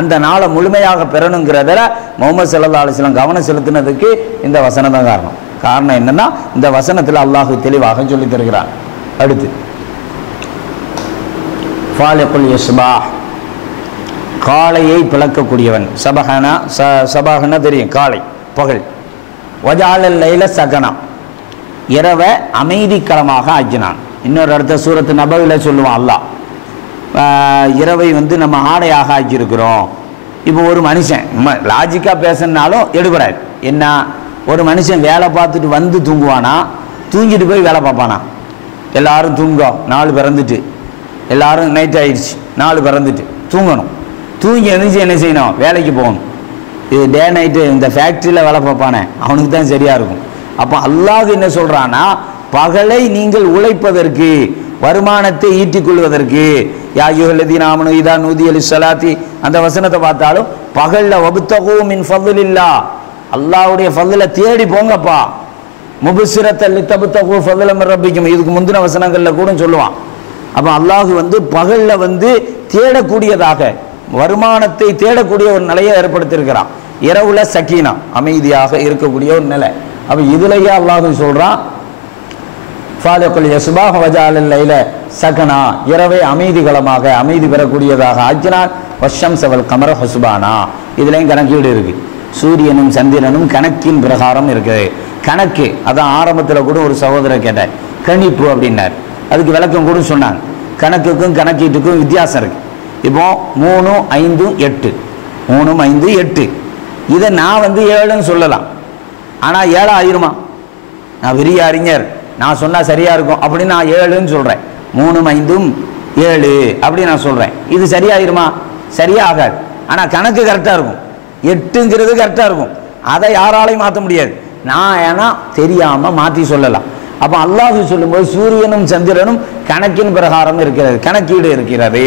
அந்த நாளை முழுமையாக பெறணுங்கிறதுல முகமது ஸல்லல்லாஹு அலைஹி வஸல்லம் கவனம் செலுத்தினதுக்கு இந்த வசனம் தான் காரணம். காரணம் என்னன்னா, இந்த வசனத்தில் அல்லாஹ் தெளிவாக சொல்லி தருகிறான். அடுத்து ஃபாலிகுல் இஸ்பாஹ், காலையை பிளக்கக்கூடியவன். சபஹனா, சபஹனா தெரியும், காலை பகல். வஜாலல் லைல சகனா, இரவை அமைதிக்களமாக ஆக்கினான். இன்னொரு இடத்த சூரத்து நபவியில் சொல்லுவான் அல்லாஹ், இரவை நம்ம ஆடையாக ஆக்கியிருக்கிறோம். இப்போ ஒரு மனுஷன் லாஜிக்காக பேசினாலும் எடுபடாது. என்ன, ஒரு மனுஷன் வேலை பார்த்துட்டு வந்து தூங்குவானா, தூங்கிட்டு போய் வேலை பார்ப்பானா? எல்லாரும் தூங்க, 4 பிறந்துட்டு, எல்லாரும் நைட் ஆயிடுச்சு, 4 பிறந்துட்டு தூங்கணும். தூங்கி எழுந்துச்சு என்ன செய்யணும்? வேலைக்கு போகணும். இது டே நைட்டு இந்த ஃபேக்ட்ரியில் வேலை பார்ப்பானே அவனுக்கு தான் சரியாக இருக்கும். அப்போ அல்லாஹ் என்ன சொல்கிறான்னா, பகலை நீங்கள் உழைப்பதற்கு, வருமானத்தை ஈட்டிக்கொள்வதற்கு, யா அய்யுஹல்லதீன ஆமனூ இதா நூதிய லிஸ்ஸலாத்தி, அந்த வசனத்தை பார்த்தாலும் பகலில் வப்தகூ மின் ஃபضலில்லாஹ், அல்லாஹ்வுடைய ஃபضலை தேடி போங்கப்பா. முபஸ்ஸிரத்தல் லிதப்தகூ ஃபضலம் மின் ரப்பிக்கும், இதுக்கு முந்தின வசனங்களில் கூட சொல்லுவான். அப்போ அல்லாஹ் பகலில் தேடக்கூடியதாக, வருமானத்தை தேடக்கூடிய ஒரு நிலையை ஏற்படுத்தியிருக்கிறான். இரவுல சக்கீனா, அமைதியாக இருக்கக்கூடிய ஒரு நிலை. அப்போ இதுலையே அல்லாஹ் சொல்கிறான், ஃபாலிகுல் இஸ்பாஹ் வஜஅலல் லைல சகனா இரவை அமைதிகளமாக அமைதி பெறக்கூடியதாக ஆக்கினார். வஷம்ஸ வல் கமர ஹுஸ்பானா இதுலேயும் கணக்கீடு இருக்கு. சூரியனும் சந்திரனும் கணக்கின் பிரகாரம் இருக்குது. கணக்கு அதான் ஆரம்பத்தில் கூட ஒரு சகோதரர் கேட்டார் கணிப்பு அப்படின்னார். அதுக்கு விளக்கம் கூட சொன்னாங்க. கணக்குக்கும் கணக்கீட்டுக்கும் வித்தியாசம் இருக்கு. இப்போ 3 5 8 3 5 8 இதை நான் 7ன்னு சொல்லலாம். ஆனால் 7 ஆயிருமா? நான் பெரிய அறிஞர், நான் சொன்னால் சரியா இருக்கும் அப்படின்னு நான் 7ன்னு சொல்றேன். 3 5 7 அப்படி நான் சொல்றேன். இது சரியாயிருமா? சரியா ஆகாது. ஆனால் கணக்கு கரெக்டாக இருக்கும். 8ங்கிறது கரெக்டாக இருக்கும். அதை யாராலையும் மாற்ற முடியாது. நான் ஏன்னா தெரியாமல் மாற்றி சொல்லலாம். அப்போ அல்லாஹ் சொல்லும்போது சூரியனும் சந்திரனும் கணக்கின் பிரகாரம் இருக்கிறது, கணக்கீடு இருக்கிறது.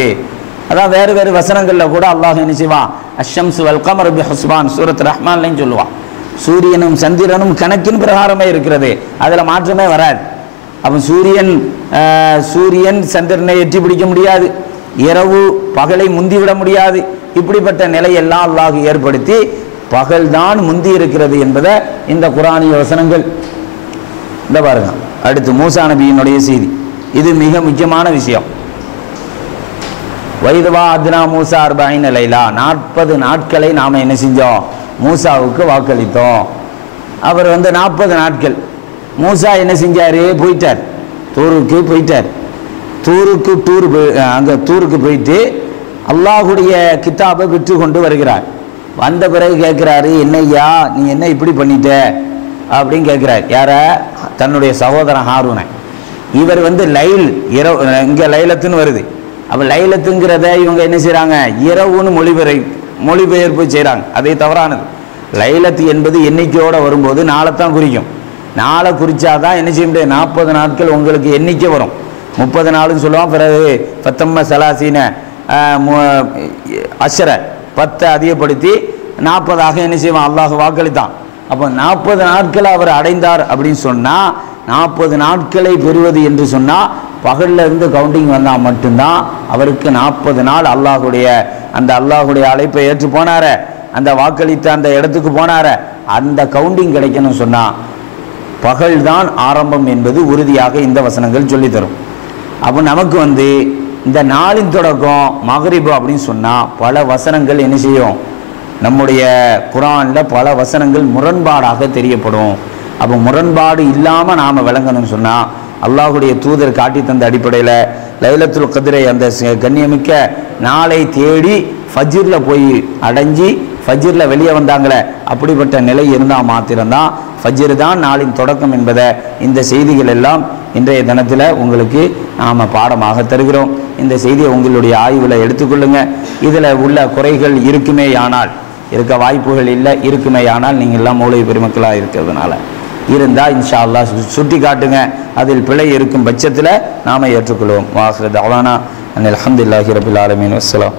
அதான் வேறு வேறு வசனங்களில் கூட அல்லாஹ் என்ன செய்வான்? அஷ்ஷம்ஸு வல் கமரு பிஹுஸ்பான் சூரத் ரஹ்மான்லையும் சொல்லுவான். சூரியனும் சந்திரனும் கணக்கின் பிரகாரமே இருக்கிறது, அதில் மாற்றமே வராது. அப்போ சூரியன் சந்திரனை எட்டி பிடிக்க முடியாது, இரவு பகலை முந்திவிட முடியாது. இப்படிப்பட்ட நிலையெல்லாம் அல்லாஹ் ஏற்படுத்தி பகல்தான் முந்தி இருக்கிறது என்பதை இந்த குர்ஆனிய வசனங்கள் இந்த பாருங்க. அடுத்து மூசா நபியினுடைய செய்தி, இது மிக முக்கியமான விஷயம். வைதவா அத்னா மூசா 40 லைலா 40 நாட்களை நாம் என்ன செஞ்சோம்? மூசாவுக்கு வாக்களித்தோம். அவர் 40 நாட்கள் மூசா என்ன செஞ்சாரு? போயிட்டார், தூருக்கு போயிட்டார். தூருக்கு போயிட்டு அல்லாஹுடைய கித்தாபை விற்று கொண்டு வருகிறார். வந்த பிறகு கேட்கிறாரு, என்னையா நீ என்ன இப்படி பண்ணிட்ட அப்படின்னு கேட்கிறார். யார? தன்னுடைய சகோதரன் ஹாரூனை. இவர் லைல் இரவு, இங்கே லைலத்துன்னு வருது. அப்போ லைலத்துங்கிறத இவங்க என்ன செய்கிறாங்க? இரவுன்னு மொழிபெயர்ப்பு செய்கிறாங்க. அதே தவறானது. லைலத்து என்பது எண்ணிக்கையோடு வரும்போது நாளைத்தான் குறிக்கும். நாளை குறிச்சாதான் என்ன செய்ய முடியாது? 40 நாட்கள் உங்களுக்கு எண்ணிக்கை வரும். 30 நாளுன்னு சொல்லுவான். பிறகு 10 சலாசீன அஷர 10 அதிகப்படுத்தி 40ஆக என்ன செய்வான்? அல்லாஹ் வாக்களித்தான். அப்போ 40 நாட்களை அவர் அடைந்தார் அப்படின்னு சொன்னால், 40 நாட்களை பெறுவது என்று சொன்னால் பகலில் இருந்து கவுண்டிங் வந்தால் மட்டும்தான் அவருக்கு 40 நாள் அல்லாஹுடைய அழைப்பை ஏற்று போனார, அந்த வாக்களித்த அந்த இடத்துக்கு போனார, அந்த கவுண்டிங் கிடைக்கணும்னு சொன்னால் பகல் தான் ஆரம்பம் என்பது உறுதியாக இந்த வசனங்கள் சொல்லித்தரும். அப்போ நமக்கு இந்த நாளின் தொடக்கம் மகரிபு அப்படின்னு சொன்னால் பல வசனங்கள் என்ன செய்யும்? நம்முடைய குர்ஆனில் பல வசனங்கள் முரண்பாடாக தெரியப்படும். அப்போ முரண்பாடு இல்லாமல் நாம் விளங்கணும்னு சொன்னால் அல்லாஹுடைய தூதர் காட்டி தந்த அடிப்படையில் லைலத்துல் கத்ரை அந்த கண்ணியமிக்க நாளை தேடி ஃபஜ்ரில் போய் அடைஞ்சி ஃபஜ்ரில் வெளியே வந்தாங்களே, அப்படிப்பட்ட நிலை இருந்தால் மாத்திரம்தான் ஃபஜ்ர் தான் நாளின் தொடக்கம் என்பதை இந்த செய்திகள் எல்லாம் இன்றைய தினத்தில் உங்களுக்கு நாம் பாடமாக தருகிறோம். இந்த செய்தியை உங்களுடைய ஆய்வில் எடுத்துக்கொள்ளுங்க. இதில் உள்ள குறைகள் இருக்குமேயானால், இருக்க வாய்ப்புகள் இல்லை, இருக்குமேயானால் நீங்கள் எல்லாம் மௌலவி பெருமக்களாக இருக்கிறதுனால இருந்தால் இன்ஷா அல்லாஹ் சுட்டி காட்டுங்க. அதில் பிழை இருக்கும் பட்சத்தில் நாம் ஏற்றுக்கொள்வோம். வாஹிரு தஅவானா அனில் ஹம்துலில்லாஹி ரப்பில் ஆலமீன். வஸ்ஸலாம்.